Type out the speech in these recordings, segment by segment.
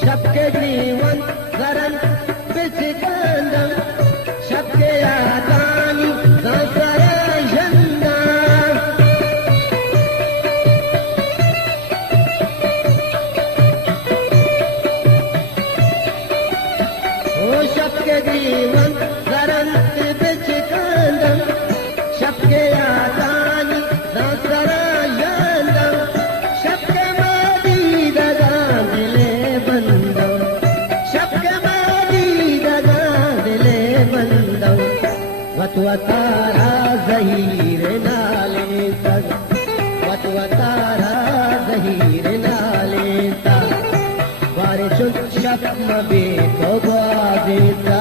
सबके जीवन गरन बिचकंदम सबके आतानी संसारा यंदा ओ सबके जीवन गरन बिचकंदम सबके आतानी संसारा वतवतारा ज़हीर नाले तक वतवतारा ज़हीर नाले तक वारे चुप शप मबे तो बादेता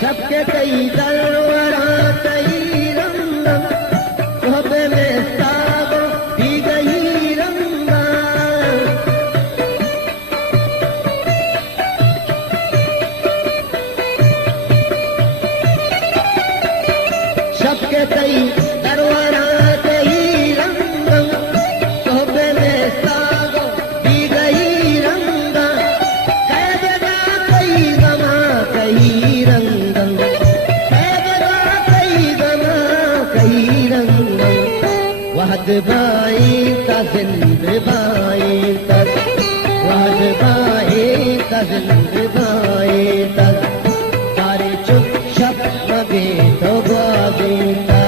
सबके कई दरवरा कई रंगम तोहबे में सागो भी गई रंगा सबके कई दरवरा कई रंगम तोहबे में सागो भी गई रंगा कई जगह कई गमा कई रंग वहद बाई का जिंद बाई तक वहद बाई का जिंद बाई तक तारे चुप शप मगे तो बागीता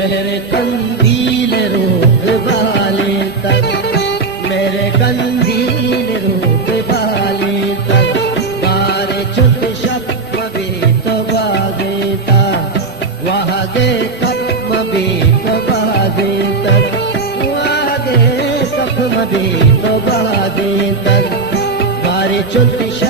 मेरे कंदील रोक वाले तक मेरे कंदील रोक वाले तक बारे छुट शप मबे तो बागेता वहाँ गे कप मबे तो बागे तक वहाँ गे कप मबे तो बागे तक बारे छुट शप